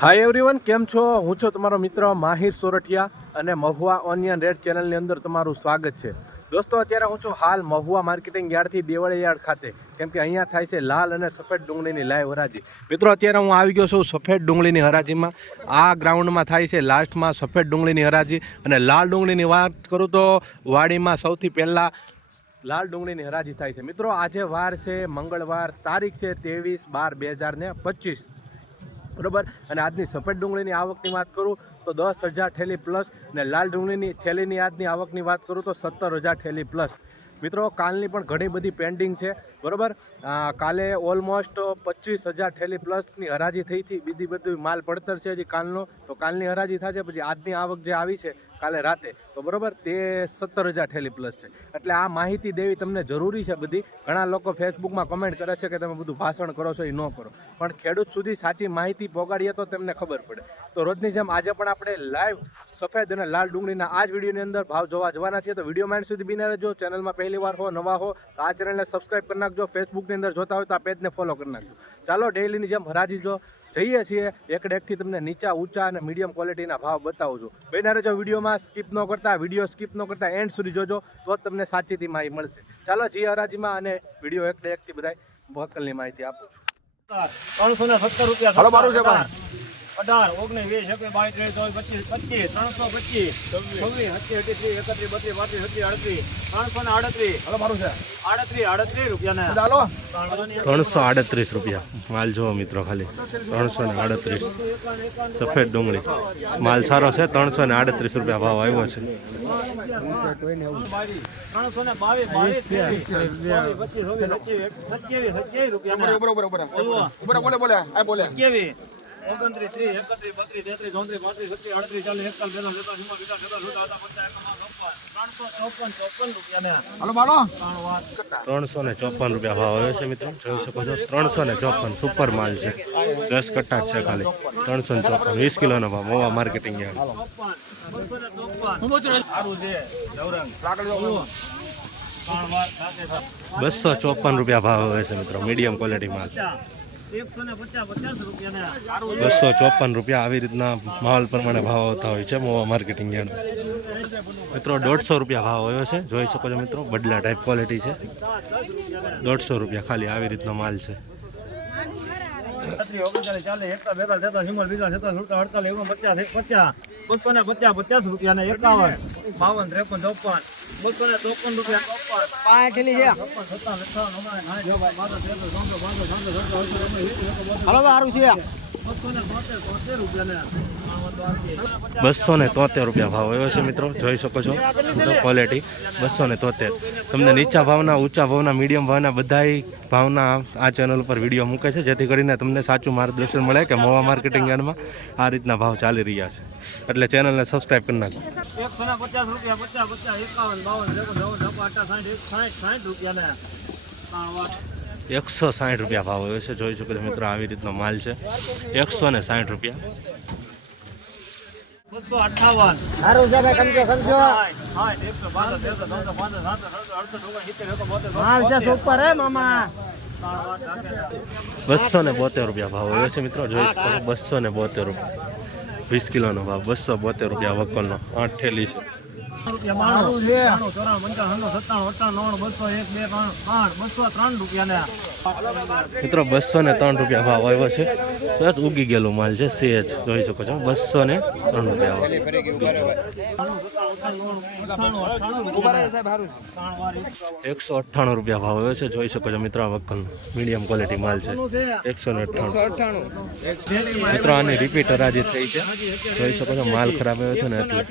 Hi everyone, કેમ છો? હું છું તમારો મિત્ર માહિર સોરઠિયા અને મહુવા ઓનિયન રેડ ચેનલની અંદર તમારું સ્વાગત છે. દોસ્તો, અત્યારે હું છું હાલ મહુવા માર્કેટિંગ યાર્ડથી દેવળી યાર્ડ ખાતે, કેમ કે અહીંયા થાય છે લાલ અને સફેદ ડુંગળીની લાઈવ હરાજી. મિત્રો, અત્યારે હું આવી ગયો છું સફેદ ડુંગળીની હરાજીમાં. આ ગ્રાઉન્ડમાં થાય છે લાસ્ટમાં સફેદ ડુંગળીની હરાજી. અને લાલ ડુંગળીની વાત કરું તો વાડીમાં સૌથી પહેલાં લાલ ડુંગળીની હરાજી થાય છે. મિત્રો, આજે વાર છે મંગળવાર, તારીખ છે 23/12/2025. બરાબર. અને આજની સફેદ ડુંગળીની આવકની વાત કરું તો 10,000 થેલી પ્લસ, અને લાલ ડુંગળીની થેલીની આજની આવકની વાત કરું તો 17,000 થેલી પ્લસ. મિત્રો, કાલની પણ ઘણી બધી પેન્ડિંગ છે. બરાબર. કાલે ઓલમોસ્ટ 25,000 થેલી પ્લસની હરાજી થઈ હતી. બીજી બધું માલ પડતર છે હજી કાલનો, તો કાલની હરાજી થશે. પછી આજની આવક જે આવી છે કાલે રાતે, તો બરાબર, તે 17,000 થેલી પ્લસ છે. એટલે આ માહિતી દેવી તમને જરૂરી છે બધી. ઘણા લોકો ફેસબુકમાં કમેન્ટ કરે છે કે તમે બધું ભાષણ કરો છો, એ ન કરો, પણ ખેડૂત સુધી સાચી માહિતી પહોંચાડીએ તો તેમને ખબર પડે. તો રોજની જેમ આજે પણ આપણે લાઈવ સફેદ અને લાલ ડુંગળીના આ જ વિડીયોની અંદર ભાવ જોવા જવાના છીએ. તો વિડીયો માઇન્ડ સુધી બિના રહેજો. ચેનલમાં પહેલી વાર હો, નવા હો તો આ ચેનલને સબસ્ક્રાઈબ કરી નાખજો. ફેસબુકની અંદર જોતા હોય તો આ પેજને ફોલો કરી નાખજો. ચાલો ડેઈલીની જેમ હરાજી જો જઈએ છીએ એકથી તમને નીચા, ઊંચા અને મીડિયમ ક્વોલિટીના ભાવ બતાવું છું. બન્યા રહેજો વિડીયોમાં, સ્કીપ ન કરતા, વિડીયો સ્કીપ ન કરતા એન્ડ સુધી જોજો, તો જ તમને સાચીથી માહિતી મળશે. ચાલો જી હરાજીમાં અને વિડીયો એકથી બધા વકલની માહિતી આપું છું. 370 રૂપિયા. હાલો મારું છે ભાઈ. 18, 19, 20, 21, 22, 23, 25, 26, 325, 26, 28, 30, 31, 32, 33, 338. હાલો મારું છે 38 રૂપિયા. ચાલો 338 રૂપિયા માલ જોવો મિત્રો, ખાલી 338 સફેદ ડુંગળી માલ સારો છે. 338 રૂપિયા ભાવ આવ્યો છે. 322 રૂપિયા. બોલે આ બોલે 29, 30, 31, 32, 33, 34, 35, 36, 40, 41, હાલો મારો 354 રૂપિયા ભાવ આવ્યો છે મિત્રો, જોઈ શકો છો. 354 સુપર માલ છે. 10 કટ્ટા જ છે ખાલી. 354 20 કિલોનો ભાવ મોવા માર્કેટિંગ યાર્ડ. 254 રૂપિયા ભાવ આવે છે મિત્રો, મીડિયમ ક્વોલિટી માલ. 150 રૂપિયા. 254 રૂપિયા આવી રીતના માલ પ્રમાણે ભાવ આવતા હોય છે મોવા માર્કેટિંગ યાર્ડ. મિત્રો 150 રૂપિયા ભાવ આવ્યો છે, જોઈ શકો છો મિત્રો. બદલા ટાઈપ ક્વોલિટી છે. 150 રૂપિયા ખાલી આવી રીતનો માલ છે. 50 રૂપિયા ને 51, 52, 53, 54, 253 રૂપિયા. હાલો સારું છે 273 રૂપિયા ભાવ આવ્યો છે મિત્રો, જોઈ શકો છો. ક્વોલિટી 273. તમને નીચા ભાવના, ઊંચા ભાવના, મીડિયમ ભાવના બધાય ભાવના આ ચેનલ ઉપર વિડીયો મૂકે છે, જેથી કરીને તમને સાચું માર્ગદર્શન મળે કે મોવા માર્કેટિંગ યાર્ડમાં આ રીતના ભાવ ચાલી રહ્યા છે. એટલે ચેનલને સબસ્ક્રાઈબ કરી નાખો. 150 રૂપિયા, 50, 51, 52, 60 રૂપિયા ને 60 રૂપિયા. 160 રૂપિયા ભાવ આવ્યો છે, જોઈ શકો છો મિત્રો. આવી રીતનો માલ છે. 160 રૂપિયા. 258. સારું છે ભાઈ, સમજો 272 રૂપિયા ભાવ આવ્યો છે મિત્રો, જોઈ શકો છો. 272 રૂપિયા 20 કિલોનો ભાવ. 272 રૂપિયા વકલનો 8 થેલી છે. મિત્રો 203 રૂપિયા ભાવ આવ્યો છે. બસ ઉગી ગયેલો માલ છે. સેજ જોઈ શકો છો. 203 રૂપિયા. 198 રૂપિયા ભાવ આવ્યો છે, જોઈ શકો છો મિત્રો. આ વકલનો મીડિયમ ક્વોલિટી માલ છે. 198 મિત્રો. આની રિપીટ હરાજી થઈ છે, જોઈ શકો છો. માલ ખરાબ આવ્યો છે ને એટલે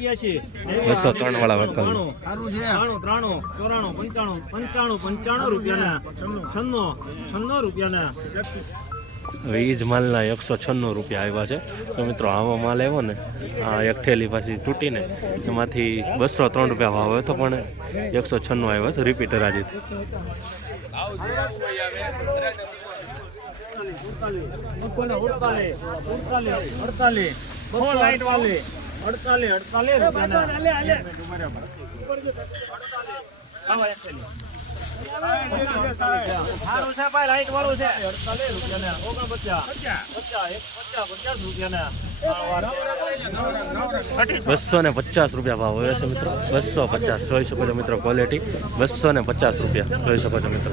203 વાળા વકલનો. 93, 94, 95 રૂપિયા. 96 રૂપિયા. હવે એ જ માલના 196 રૂપિયા આવ્યા છે. તો મિત્રો આવો માલ આવ્યો ને, આ એક થેલી પાછી તૂટીને એમાંથી 203 રૂપિયા ભાવ આવ્યો હતો, પણ 196 આવ્યો હતો રિપીટ હરાજીથી. 48 સારું છે ભાઈ, લાઈટ વાળું છે. 48 રૂપિયા ને 250 રૂપિયા ભાવ હોય છે મિત્રો. 250 જોઈ શકો છો મિત્રો. ક્વોલિટી 250 રૂપિયા જોઈ શકો છો મિત્રો.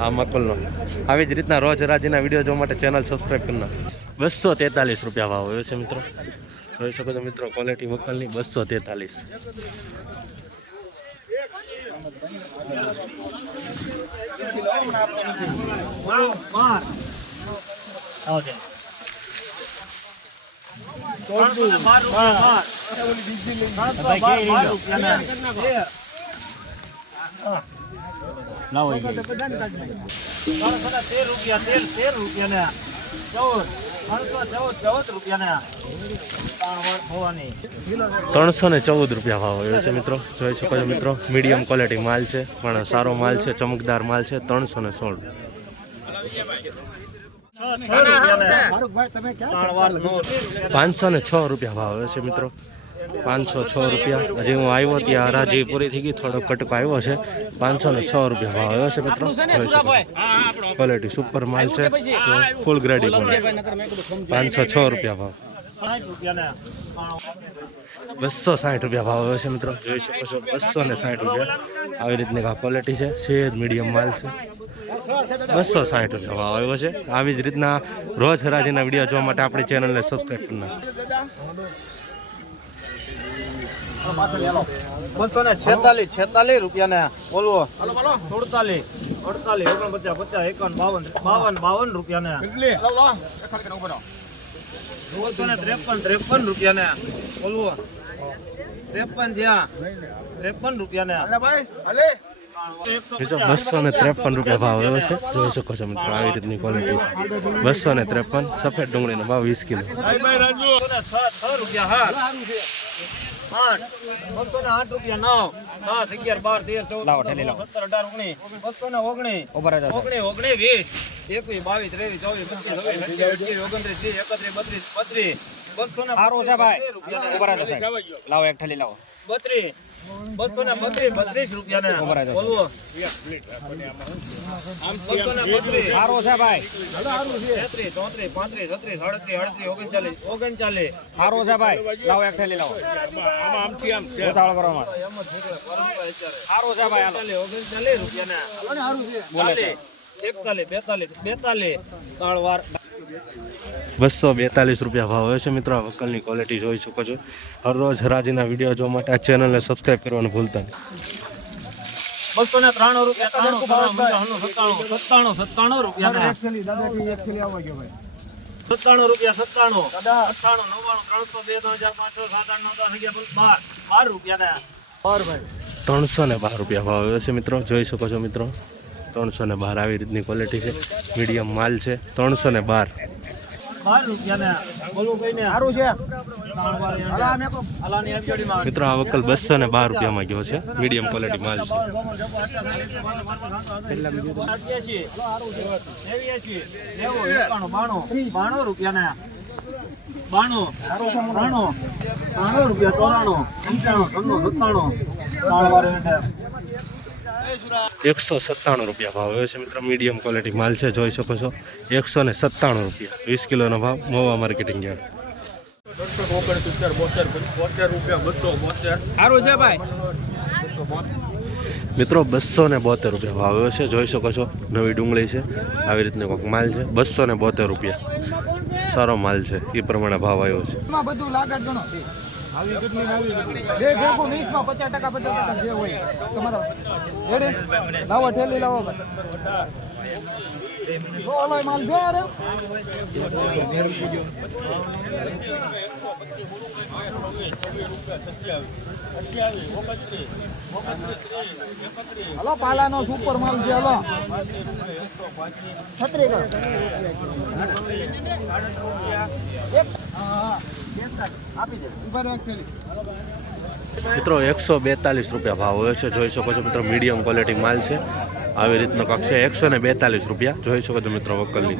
આ મકલનો આવી જ રીતના રોજ રાજીના વિડીયો જોવા માટે ચેનલ સબસ્ક્રાઈબ કરી નાખો. 243 રૂપિયા ભાવ હોય છે મિત્રો. જોઈ શકો છો મિત્રો ક્વોલિટી મકલની 243. ઓકે. લાવો 13 રૂપિયા ને 14 રૂપિયા ને 314 રૂપિયા ભાવ હોય છે મિત્રો. જોઈ શકો છો મિત્રો મીડિયમ ક્વોલિટી માલ છે, પણ સારો માલ છે, ચમકદાર માલ છે. 316. 506 રૂપિયા ભાવ હોય છે મિત્રો. 506 રૂપિયા. હજી હું આવ્યો ત્યાં હરાજી પૂરી થઈ ગઈ, થોડો કટકો આવ્યો છે. 506 રૂપિયા ભાવ આવ્યો છે મિત્રો. જોઈ શકો ક્વોલિટી સુપર માલ છે, ફૂલ ગ્રેડી પણ. 506 રૂપિયા ભાવ. 260 રૂપિયા ભાવ આવ્યો છે મિત્રો. જોઈ શકો છો 260 રૂપિયા. આવી રીતની ક્વોલિટી છે, સેજ મીડિયમ માલ છે. 260 રૂપિયા ભાવ આવ્યો છે. આવી જ રીતના રોજ હરાજીના વિડીયો જોવા માટે આપણી ચેનલને સબસ્ક્રાઈબ કરી નાખો. 246 રૂપિયા ને બોલવો 47 48 49 50 51 રૂપિયા ને 253 રૂપિયા ને બોલવો 53 થયા 53 રૂપિયા ને 253 રૂપિયા ભાવ આવ્યો છે. જોઈ શકો છો મિત્રો આવી રીતની ક્વોલિટી છે. 253 સફેદ ડુંગળીનો ભાવ 20 કિલો. 6 રૂપિયા 8 208 રૂપિયા 9 10 11 12 13 14 17 18 19 219 20 32 રૂપિયા ને બોલવો 232 સારો છે ભાઈ 33 34 35 36 38 39 સારો છે ભાઈ લાવો એક થેલી લાવો આમ ગોતાળો કરો માર સારો છે ભાઈ 39 રૂપિયા ને બોલે છે 41 42 તાળવાર 242 રૂપિયા ભાવ હોય છે મિત્રો. આ વકલની ક્વોલિટી જોઈ શકો છો. હરરોજ હરાજીના વિડીયો જોવા માટે આ ચેનલને સબસ્ક્રાઈબ કરવાનું ભૂલતા નહીં. 293 રૂપિયા 97 રૂપિયા 97 રૂપિયા 97 98 રૂપિયા 312 રૂપિયા ભાવ હોય છે મિત્રો. જોઈ શકો છો મિત્રો 312 આવી રીતની ક્વોલિટી છે, મીડિયમ માલ છે. 312 મિત્રો. આ વકલ 212 રૂપિયામાં ગયો છે, મીડિયમ ક્વોલિટી માલ છે. 92 રૂપિયા 197 રૂપિયા ભાવ હોય છે મિત્રો. મીડિયમ ક્વોલિટી માલ છે, જોઈ શકો છો. 197 રૂપિયા 20 કિલોનો ભાવ, મહુવા માર્કેટિંગ યાર્ડ. મિત્રો 272 રૂપિયા ભાવ આવ્યો છે. જોઈ શકો છો નવી ડુંગળી છે, આવી રીતનો કોઈક માલ છે. 272 રૂપિયા સારો માલ છે, એ પ્રમાણે ભાવ આવ્યો છે. હલો પાલાનો સુપર માલ છે. હલો છત્રી કરો મિત્રો 142 રૂપિયા ભાવ હોય છે. જોઈ શકો છો મિત્રો મીડિયમ ક્વોલિટી માલ છે, આવી રીતનો કક્ષ છે. 142 રૂપિયા જોઈ શકો છો મિત્રો વકલની.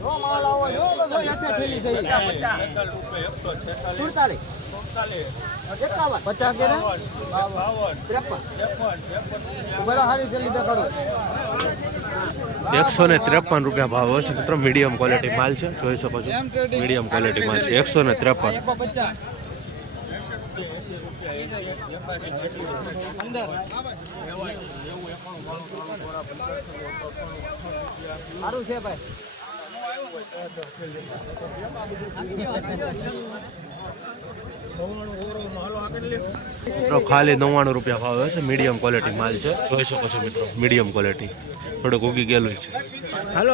નો માલ આવો જો બધો હેઠે થેલી છે 47 50 કે ને 53 બરા હારી થેલી દેખાડો 153 રૂપિયા ભાવ હશે મિત્રો મીડિયમ ક્વોલિટી માલ છે જોઈ શકો છો મીડિયમ ક્વોલિટી માલ છે 153 સારું છે ભાઈ મિત્રો ખાલી 99 રૂપિયા ભાવ હશે મીડિયમ ક્વોલિટી માલ છે જોઈ શકો છો મિત્રો મીડિયમ ક્વોલિટી થોડુંક ઉગી ગયેલું છે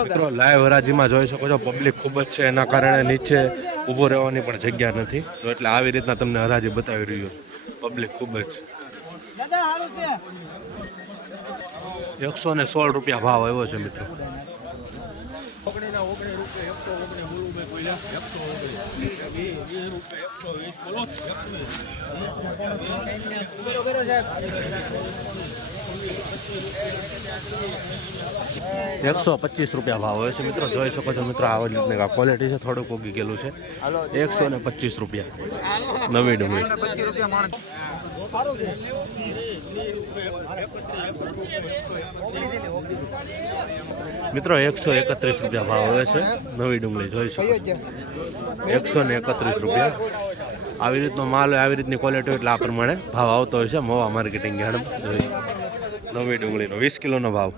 મિત્રો લાઈવ હરાજીમાં જોઈ શકો છો પબ્લિક ખૂબ જ છે એના કારણે નીચે ઊભો રહેવાની પણ જગ્યા નથી તો એટલે આવી રીતના તમને હરાજી બતાવી રહ્યો છું પબ્લિક ખૂબ જ છે 116 રૂપિયા ભાવ આવ્યો છે મિત્રો ₹125 ભાવ હોય છે મિત્રો જોઈ શકો છો મિત્રો આ રીતની ક્વોલિટી છે થોડુંક ઉગી ગયેલું છે ₹125 નવી ડુંગળી મિત્રો ₹131 ભાવ હોય છે નવી ડુંગળી જોઈ શકો છો ₹131 આવી રીતનો માલ હોય આવી રીતની ક્વોલિટી હોય એટલે આ પ્રમાણે ભાવ આવતો હોય છે મહુવા માર્કેટિંગ યાર્ડ નવી ડુંગળીનો 20 કિલોનો ભાવ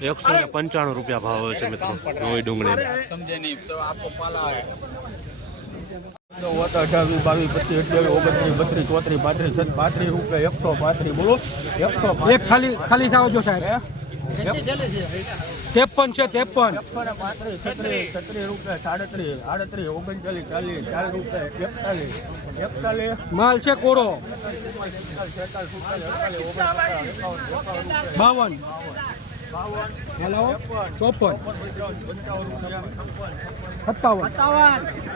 ₹195 ભાવ હોય છે મિત્રો નવી ડુંગળી 18 22 25 28 29 30 32 રૂપિયા 135 બોલો 105 એક ખાલી થાવ જો સાહેબ 53 છે 53 રૂપિયા 37 39 રૂપિયા માલ છે કોરો 52 હેલો 54 57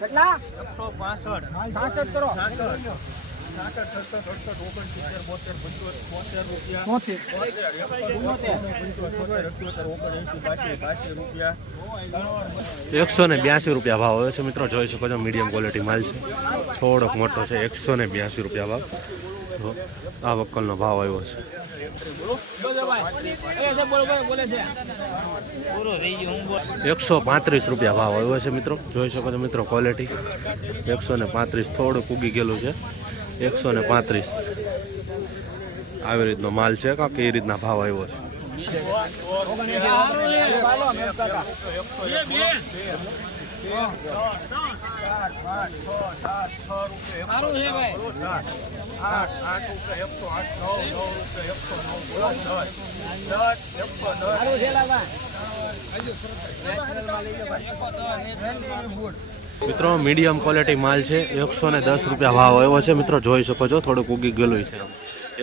કેટલા 165 કરો 182 ભાવ હોય છે મિત્રો જોઈ શકો છો મીડિયમ ક્વોલિટી માલ છે થોડોક મોટો છે 182 ભાવ આ વક્કલનો ભાવ આવ્યો છે ₹135 ભાવ આવ્યો છે મિત્રો જોઈ શકો છો મિત્રો ક્વોલિટી 135 થોડુંક ઉગી ગયેલું છે 135 આવી રીતનો માલ છે કે એ રીતના ભાવ આવ્યો છે મિત્રો મીડિયમ ક્વોલિટી માલ છે 110 ભાવ આવ્યો છે મિત્રો જોઈ શકો છો થોડુંક ઉગી ગયેલું છે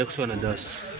110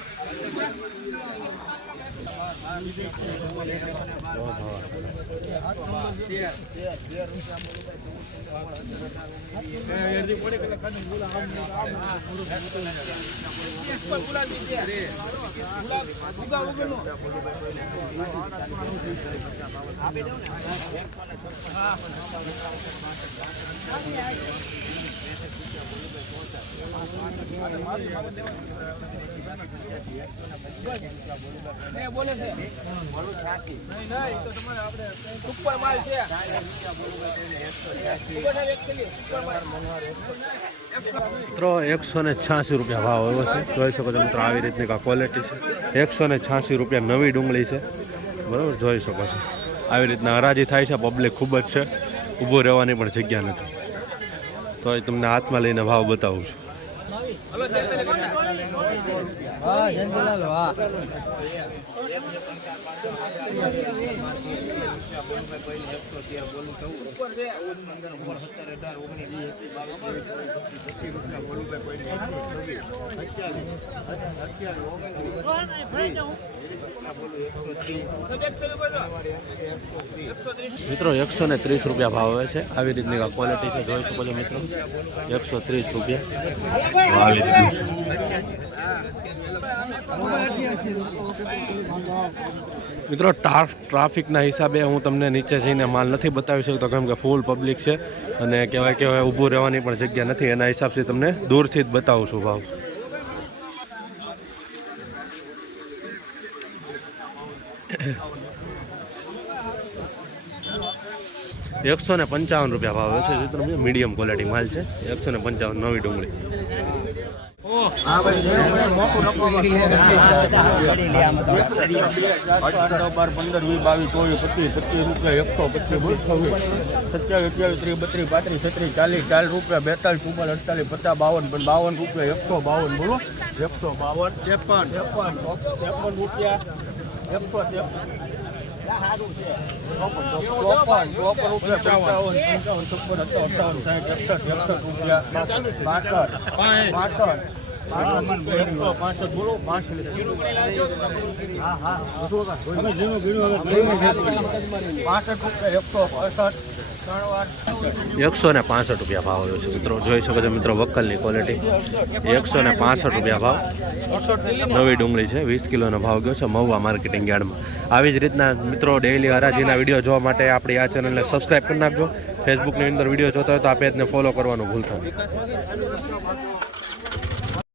મિત્રો 186 ભાવ આવ્યો છે જોઈ શકો છો મિત્રો આવી રીતની ક્વોલિટી છે 186 નવી ડુંગળી છે બરાબર જોઈ શકો છો આવી રીતના હરાજી થાય છે પબ્લિક ખૂબ જ છે ઊભો રહેવાની પણ જગ્યા નથી તો તમને હાથમાં લઈને ભાવ બતાવું છું હા જંગલાલ વાહ મિત્રો 130 રૂપિયા ભાવ આવે છે. આવી રીતની ક્વોલિટી છે, જોઈ શકો છો મિત્રો. 130 રૂપિયા આવી રીતનું છે. મિત્રો ટ્રાફિકના હિસાબે હું તમને નીચે જઈને માલ નથી બતાવી શકતો, કેમ કે ફૂલ પબ્લિક છે અને કહેવાય ઊભું રહેવાની પણ જગ્યા નથી. એના હિસાબથી તમને દૂરથી જ બતાવું છું ભાવ. 155 રૂપિયા ભાવ છે. મિત્રો મીડિયમ ક્વોલિટી માલ છે. 155 નવી ડુંગળી. હા ભાઈ 15 20 રૂપિયા 125 27 30 રૂપિયા 42 રૂપિયા 152 બોલો 152 રૂપિયા 165 રૂપિયા ભાવ આવ્યો છે. મિત્રો જોઈ શકો છો મિત્રો, વક્કલની ક્વોલિટી 165 રૂપિયા ભાવ. નવી ડુંગળી છે, 20 કિલોનો ભાવ ગયો છે મહુવા માર્કેટિંગ યાર્ડમાં. આવી જ રીતના મિત્રો ડેઇલી હરાજીના વિડીયો જોવા માટે આપણી આ ચેનલને સબસ્ક્રાઈબ કરી નાખજો. ફેસબુકની અંદર વિડીયો જોતા હોય તો આ પેજને ફોલો કરવાનું ભૂલતા નહીં.